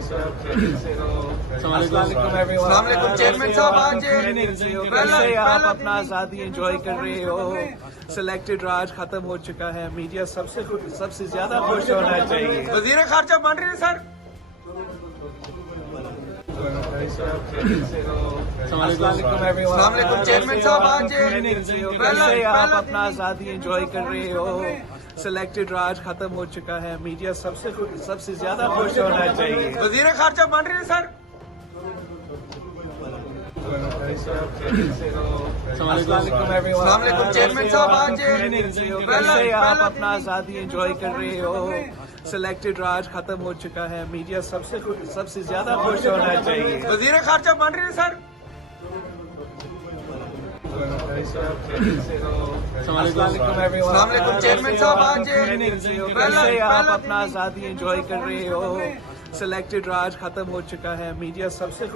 अस्सलामुअलैकुम चेयरमैन साहब, आज कैसे आप अपना आज़ादी एंजॉय कर रहे हो? सिलेक्टेड राज खत्म हो चुका है, मीडिया सबसे ज्यादा खुश होना चाहिए। वजीर खारजा बन रहे हैं सर। अस्सलामुअलैकुम चेयरमैन साहब, आज कैसे आप अपना आज़ादी एंजॉय कर रहे हो? सिलेक्टेड राज खत्म हो चुका है, मीडिया सबसे ज्यादा खुश होना चाहिए। वजीर खारजा बन रहे हैं सर। अस्सलामुअलैकुम चेयरमैन साहब, आज कैसे आप अपना आज़ादी एंजॉय कर रहे हो? सिलेक्टेड राज खत्म हो चुका है, मीडिया सबसे ज्यादा खुश होना चाहिए। वजीर खारजा बन रहे हैं सर। अस्सलामुअलैकुम चेयरमैन साहब, आज कैसे आप अपना आज़ादी एंजॉय कर रहे हो? सिलेक्टेड राज खत्म हो चुका है, मीडिया सबसे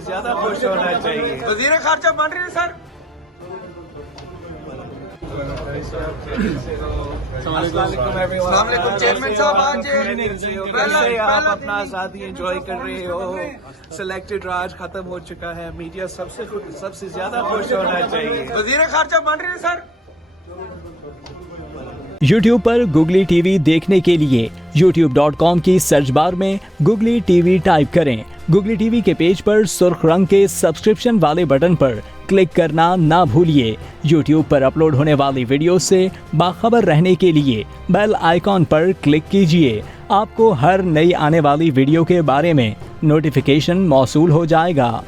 ज्यादा खुश होना चाहिए। वजीर खारजा बन रहे हैं सर। अस्सलामुअलैकुम चेयरमैन साहब, आज कैसे आप अपना आज़ादी एंजॉय कर रहे हो? सिलेक्टेड राज खत्म हो चुका है, मीडिया सबसे ज्यादा खुश होना चाहिए। वजीर खारजा बन रहे हैं सर। YouTube पर Google TV देखने के लिए youtube.com की सर्च बार में Google TV टाइप करें। Google TV के पेज पर सुर्ख रंग के सब्सक्रिप्शन वाले बटन पर क्लिक करना ना भूलिए। YouTube पर अपलोड होने वाली वीडियो से बाखबर रहने के लिए बेल आइकॉन पर क्लिक कीजिए। आपको हर नई आने वाली वीडियो के बारे में नोटिफिकेशन मौसूल हो जाएगा।